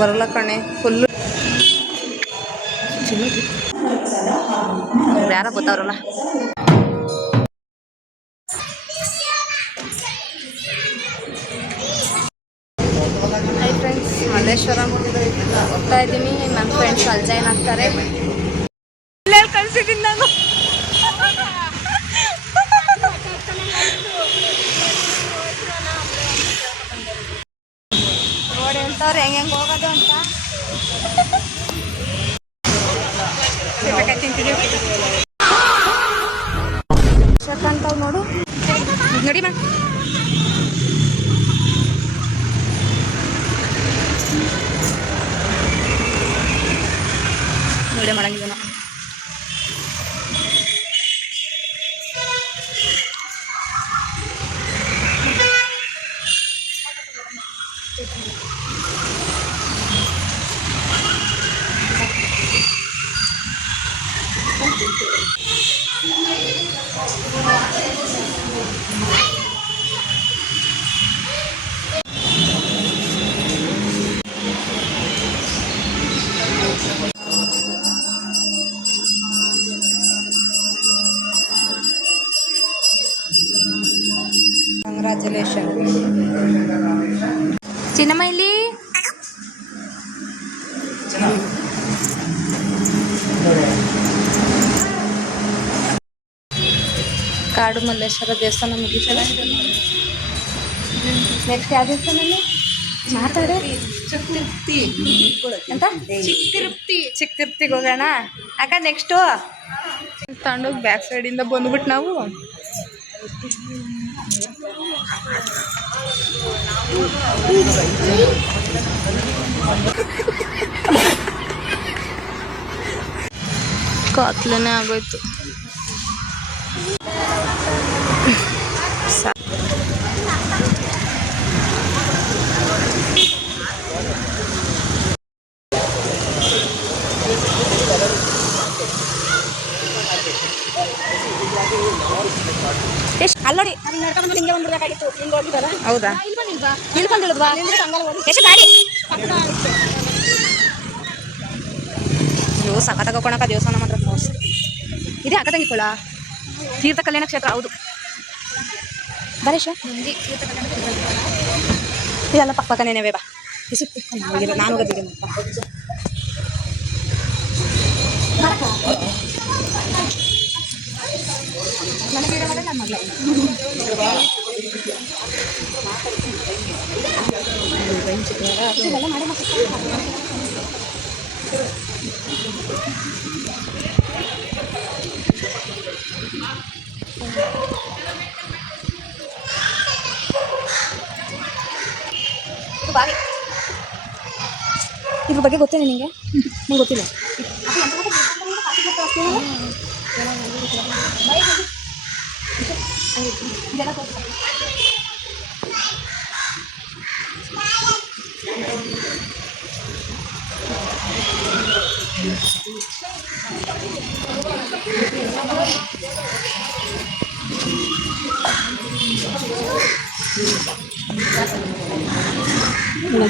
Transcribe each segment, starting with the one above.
ಬರಲ್ಲ ಕಣೆ ಫುಲ್ಲು ಯಾರ ಗೊತ್ತವ್ರಲ್ಲ. ಹೈ ಫ್ರೆಂಡ್ಸ್, ಮಲ್ಲೇಶ್ವರ ಹೋಗ್ತಾ ಇದ್ದೀನಿ. ನನ್ನ ಫ್ರೆಂಡ್ಸ್ ಅಲ್ಲಿ ಜಾಯ್ನ್ ಆಗ್ತಾರೆ. ಇಲ್ಲೆಲ್ಲಿ ಕಳ್ಸಿದ್ದೀನಿ ನಾನು. ರೋಡ್ ಹೇಳ್ತವ್ರೆ ಹೆಂಗೆ ಹೋಗೋದು ಅಂತ. ಅಂತವ್ ನೋಡು ನೋಡಿ ಮಾ ವಿಡಿಯೋ ಮಾಡಂಗಿಲ್ಲ. ಕಂಗ್ರ್ಯಾಚುಲೇಷನ್ ಚಿನ್ನಮ್ಮ. ಇಲ್ಲಿ ಕಾಡು ಮಲ್ಲೇಶ್ವರ ದೇವಸ್ಥಾನ ಮುಗಿಸಲ್ಲ. ನೆಕ್ಸ್ಟ್ ಯಾವ ದೇವಸ್ಥಾನಲ್ಲಿ ಮಾತಾಡೋ ಅಂತ ಚಿಕ್ಕ ತಿರುಪ್ತಿಗೆ ಹೋಗೋಣ ಅಕ್ಕ. ನೆಕ್ಸ್ಟು ತಗೊಂಡೋಗಿ ಬ್ಯಾಕ್ ಸೈಡಿಂದ ಬಂದ್ಬಿಟ್ಟು ನಾವು ಕಾತ್ಲನೇ ಆಗೋಯ್ತು. ಅಲ್ಲೋಡಿ ಹಿಂಗೆ ಬಂದ್ಬಿಡ್ಬೇಕಾಗಿತ್ತು. ಹೌದಾ? ಇಳ್ಕೊಂಡಿಲ್ವಾ? ಎಷ್ಟು ಗಾಡಿ ನೀವು ಸಖತ್ತಾಗ ಕೊಣಕ ದೇವಸ್ಥಾನ ಮಾತ್ರ ಇದೇ ಅಕ್ಕತಂಗಿಕೊಳ್ಳ ತೀರ್ಥ ಕಲ್ಯಾಣ ಕ್ಷೇತ್ರ. ಹೌದು ಬರೇಶ ಇದೆಲ್ಲ ಪಕ್ಕನೇನೆ ಬಾ. ನಾನು ಗದ್ದಿಗೆ ಇದ್ರ ಬಗ್ಗೆ ಗೊತ್ತಿಲ್ಲ ನಿಮಗೆ? ನಂಗೆ ಗೊತ್ತಿಲ್ಲ.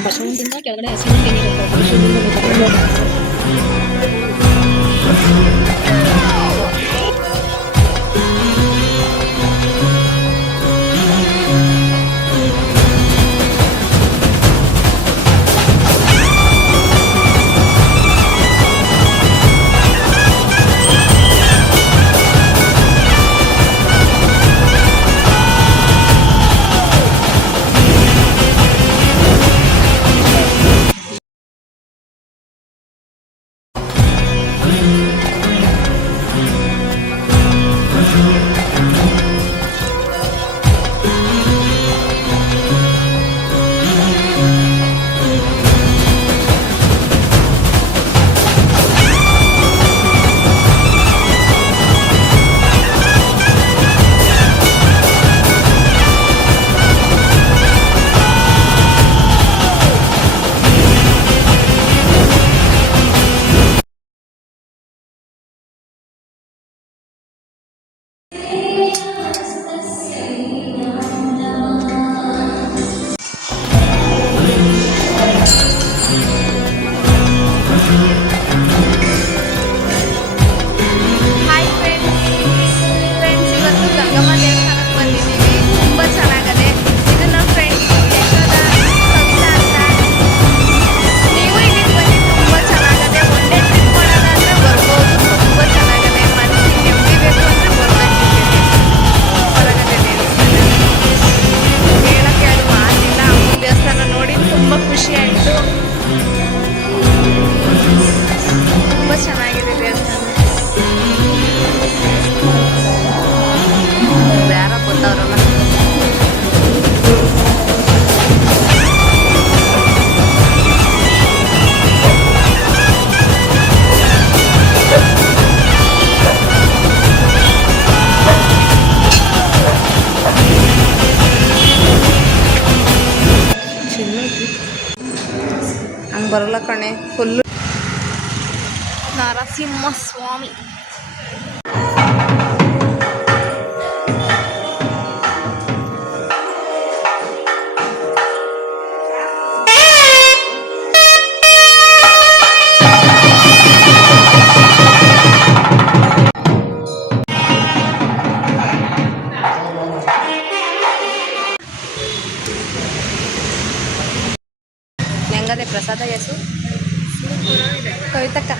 ಬಸವನದಿಂದ ಕೆಳಗಡೆ ಹಸಿರು ಬರಲ್ಲ ಕಣೆ ಫುಲ್ಲು ನರಸಿಂಹ ಸ್ವಾಮಿ. ಹೆಂಗದೆ ಪ್ರಸಾದ ಯಸು ಕವಿತಕ್ಕ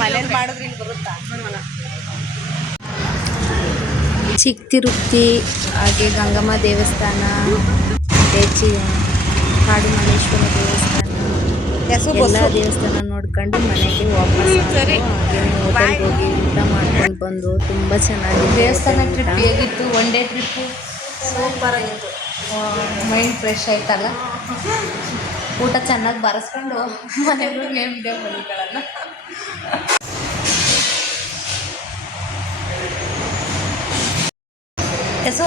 ಮನೇಲಿ ಮಾಡಿದ್ರೆ ಇಲ್ಲಿ ಬರುತ್ತಾ? ಚಿಕ್ಕ ತಿರುಪತಿ ಹಾಗೆ ಗಂಗಮ್ಮ ದೇವಸ್ಥಾನ, ಕಾಡು ಮಲ್ಲೇಶ್ವರ ದೇವಸ್ಥಾನ ಎಲ್ಲ ದೇವಸ್ಥಾನ ನೋಡ್ಕೊಂಡು ಮನೆಗೆ ವಾಪಸ್ ಹೋಟೆಲ್ಗೆ ಹೋಗಿ ಊಟ ಮಾಡ್ಕೊಂಡು ಬಂದು ತುಂಬ ಚೆನ್ನಾಗಿ ದೇವಸ್ಥಾನ ಟ್ರಿಪ್ ಹೇಗಿತ್ತು? ಒನ್ ಡೇ ಟ್ರಿಪ್ಪು ಸೂಪರ್ ಆಗಿತ್ತು. ಮೈಂಡ್ ಫ್ರೆಶ್ ಆಯ್ತಲ್ಲ. ಊಟ ಚೆನ್ನಾಗಿ ಬರೆಸ್ಕೊಂಡು ಮನೆಗೂ ನೇಮ್ದೆ ಮನೆಗಳನ್ನು ಎಸೋ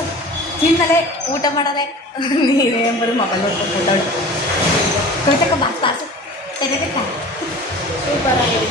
ತಿನ್ನಲೆ ಊಟ ಮಾಡದೆ ನೀನೇ ಬರೀ ಮೊಬೈಲ್ ನೋಡ್ಕೊಂಡು ಊಟ ಕವಿತಕ್ಕ ಬಾಸ್ ಬಾಸು ಸೂಪರ್ ಆಗಿದೆ.